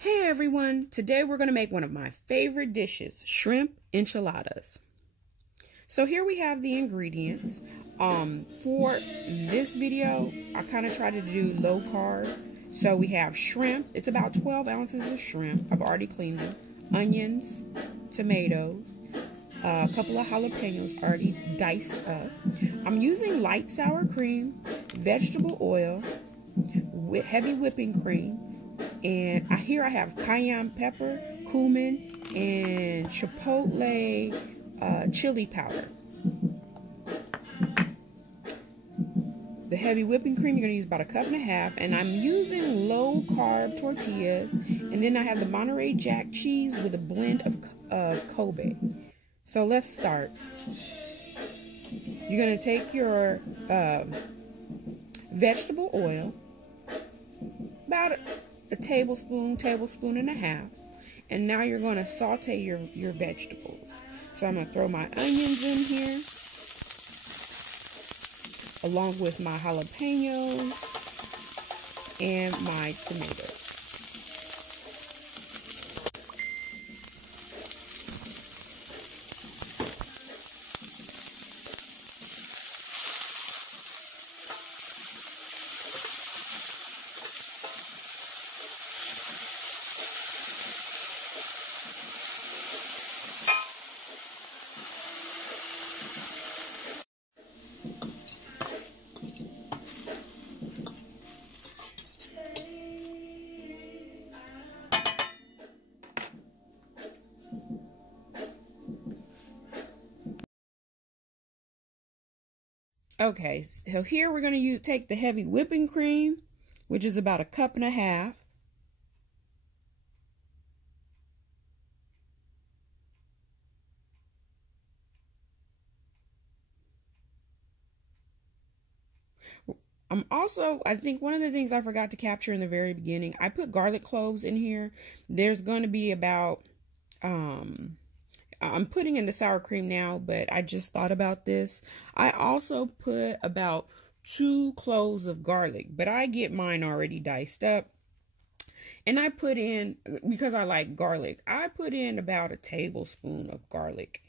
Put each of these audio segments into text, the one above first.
Hey everyone, today we're going to make one of my favorite dishes, shrimp enchiladas. So here we have the ingredients. For this video, I kind of try to do low carb. So we have shrimp, it's about 12 ounces of shrimp. I've already cleaned them. Onions, tomatoes, a couple of jalapenos already diced up. I'm using light sour cream, vegetable oil, heavy whipping cream, and here I have cayenne pepper, cumin, and chipotle chili powder. The heavy whipping cream, you're going to use about 1.5 cups, and I'm using low carb tortillas. And then I have the Monterey Jack cheese with a blend of Kobe. So let's start. You're going to take your vegetable oil, about a tablespoon and a half, and now you're going to saute your vegetables. So I'm going to throw my onions in here along with my jalapenos and my tomatoes. Okay, so here we're going to take the heavy whipping cream, which is about 1.5 cups. I think one of the things I forgot to capture in the very beginning, I put garlic cloves in here. There's going to be about, I'm putting in the sour cream now, but I just thought about this. I also put about 2 cloves of garlic, but I get mine already diced up. And I put in, because I like garlic, I put in about a tablespoon of garlic,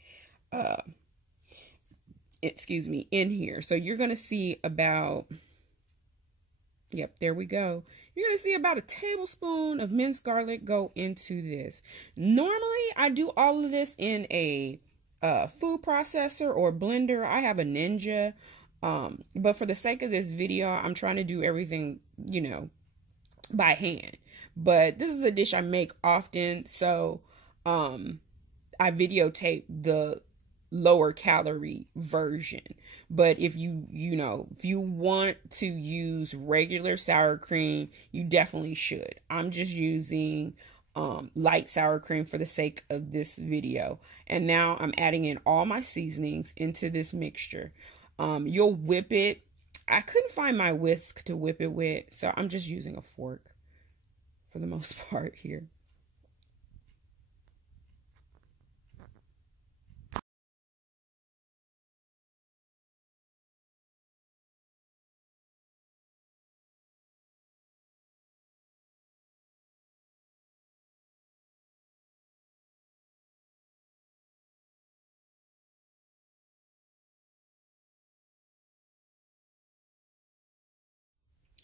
in here. So you're going to see about, yep, there we go. You're going to see about a tablespoon of minced garlic go into this. Normally, I do all of this in a food processor or blender. I have a Ninja, but for the sake of this video, I'm trying to do everything, by hand. But this is a dish I make often, so I videotape the lower calorie version. But if if you want to use regular sour cream, you definitely should. I'm just using light sour cream for the sake of this video. And now I'm adding in all my seasonings into this mixture. You'll whip it. I couldn't find my whisk to whip it with, so I'm just using a fork for the most part here.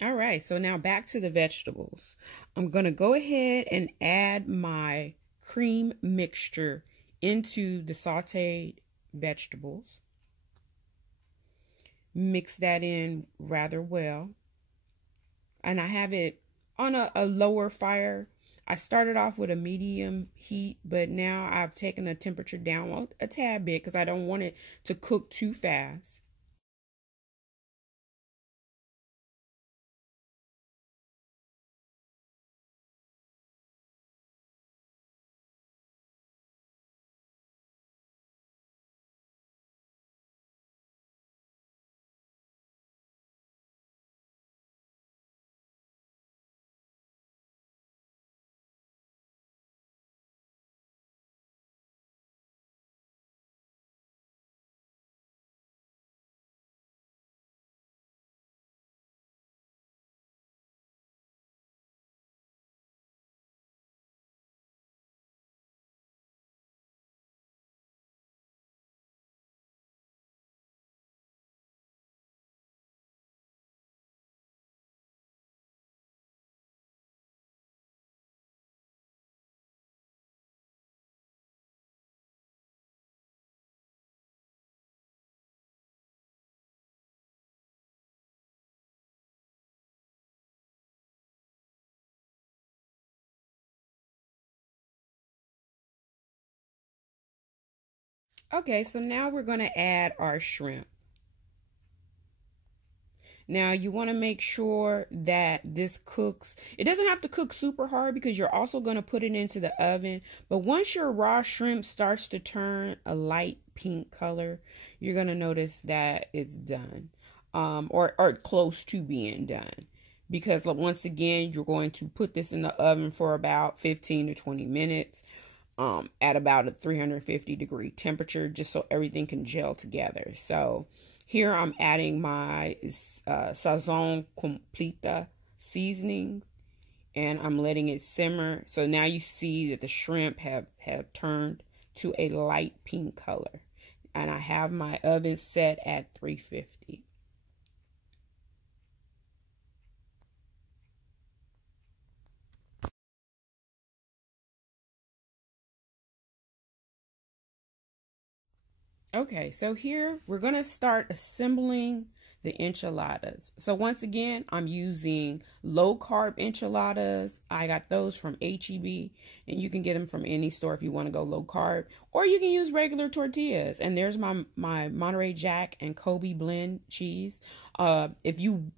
All right, so now back to the vegetables. I'm going to go ahead and add my cream mixture into the sauteed vegetables. Mix that in rather well. And I have it on a lower fire. I started off with a medium heat, but now I've taken the temperature down a tad bit because I don't want it to cook too fast. Okay, so now we're going to add our shrimp. Now you want to make sure that this cooks. It doesn't have to cook super hard because you're also going to put it into the oven. But once your raw shrimp starts to turn a light pink color, you're going to notice that it's done, or close to being done. Because once again, you're going to put this in the oven for about 15 to 20 minutes at about a 350-degree temperature, just so everything can gel together. So here I'm adding my Sazon Completa seasoning, and I'm letting it simmer. So now you see that the shrimp have turned to a light pink color. And I have my oven set at 350. Okay, so here we're going to start assembling the enchiladas. So once again, I'm using low carb enchiladas. I got those from HEB, and you can get them from any store if you want to go low carb, or you can use regular tortillas. And there's my Monterey Jack and Kobe blend cheese. If you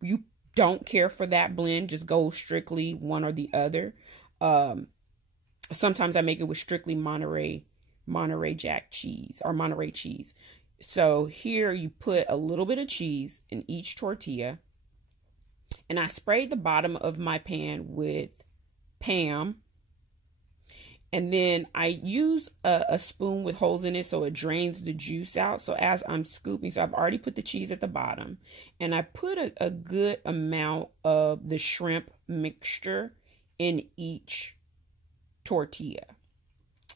don't care for that blend, just go strictly one or the other. Sometimes I make it with strictly Monterey Jack cheese or Monterey cheese. So here you put a little bit of cheese in each tortilla, and I sprayed the bottom of my pan with Pam, and then I use a spoon with holes in it so it drains the juice out. So as I'm scooping, so I've already put the cheese at the bottom, and I put a good amount of the shrimp mixture in each tortilla.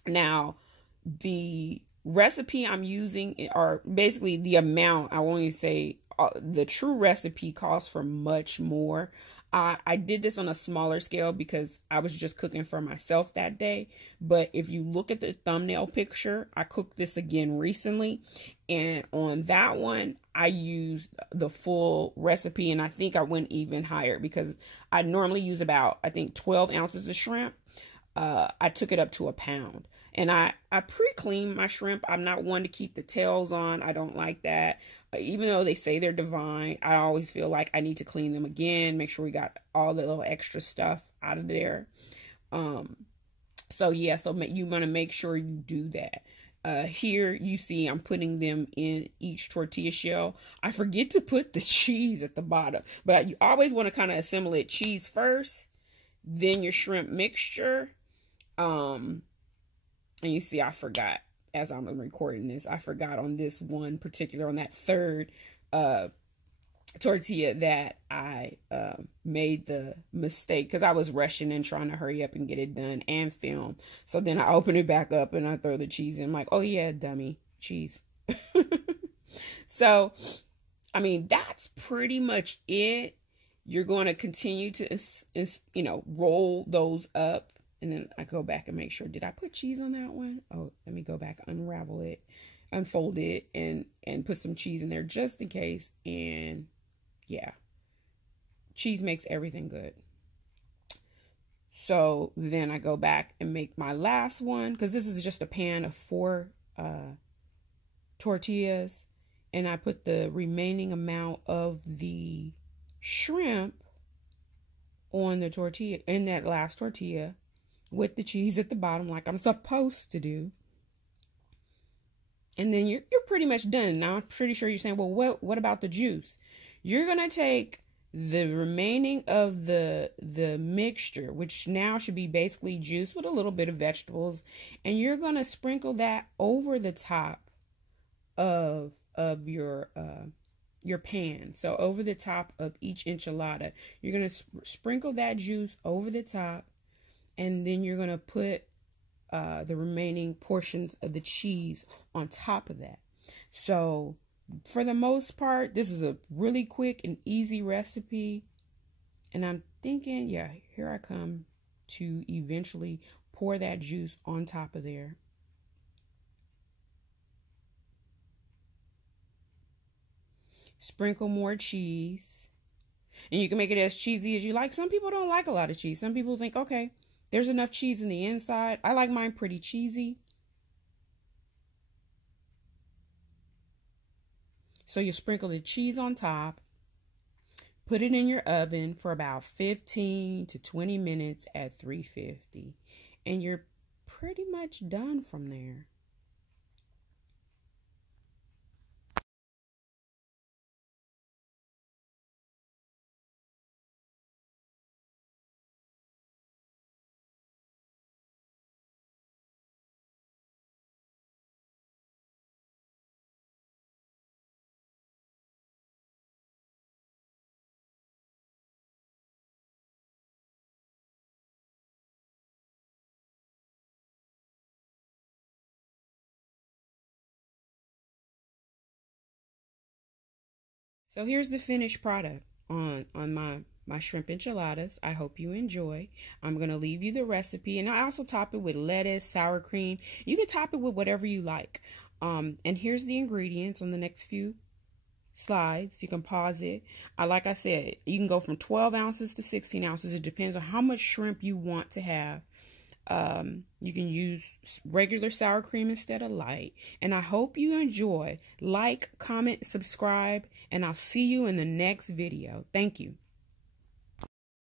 Now, the recipe I'm using are basically the amount. I won't even say the true recipe calls for much more. I did this on a smaller scale because I was just cooking for myself that day. But if you look at the thumbnail picture, I cooked this again recently. And on that one, I used the full recipe. And I think I went even higher because I normally use about, I think, 12 ounces of shrimp. I took it up to a pound. And I pre-clean my shrimp. I'm not one to keep the tails on. I don't like that. Even though they say they're divine, I always feel like I need to clean them again. Make sure we got all the little extra stuff out of there. So yeah, so you want to make sure you do that. Here you see I'm putting them in each tortilla shell. I forget to put the cheese at the bottom. But you always want to kind of assimilate cheese first, then your shrimp mixture. And you see, I forgot as I'm recording this, I forgot on this one particular, on that third tortilla that I made the mistake because I was rushing and trying to hurry up and get it done and film. So then I open it back up and I throw the cheese in. I'm like, oh yeah, dummy, cheese. So, I mean, that's pretty much it. You're going to continue to, roll those up. And then I go back and make sure, did I put cheese on that one? Oh, let me go back, unravel it, unfold it, and put some cheese in there just in case. And yeah, cheese makes everything good. So then I go back and make my last one, because this is just a pan of 4 tortillas. And I put the remaining amount of the shrimp on the tortilla, in that last tortilla, with the cheese at the bottom, like I'm supposed to do. And then you're pretty much done. Now I'm pretty sure you're saying, well, what about the juice? You're gonna take the remaining of the mixture, which now should be basically juice with a little bit of vegetables, and you're gonna sprinkle that over the top of your pan. So over the top of each enchilada, you're gonna sprinkle that juice over the top. And then you're going to put the remaining portions of the cheese on top of that. So for the most part, this is a really quick and easy recipe. And I'm thinking, yeah, here I come to eventually pour that juice on top of there. Sprinkle more cheese. And you can make it as cheesy as you like. Some people don't like a lot of cheese. Some people think, okay, there's enough cheese in the inside. I like mine pretty cheesy. So you sprinkle the cheese on top, put it in your oven for about 15 to 20 minutes at 350, and you're pretty much done from there. So here's the finished product on my shrimp enchiladas. I hope you enjoy. I'm going to leave you the recipe, and I also top it with lettuce, sour cream. You can top it with whatever you like. And here's the ingredients on the next few slides. You can pause it. Like I said, you can go from 12 ounces to 16 ounces. It depends on how much shrimp you want to have. You can use regular sour cream instead of light. And I hope you enjoy. Like, comment, subscribe, and I'll see you in the next video. Thank you.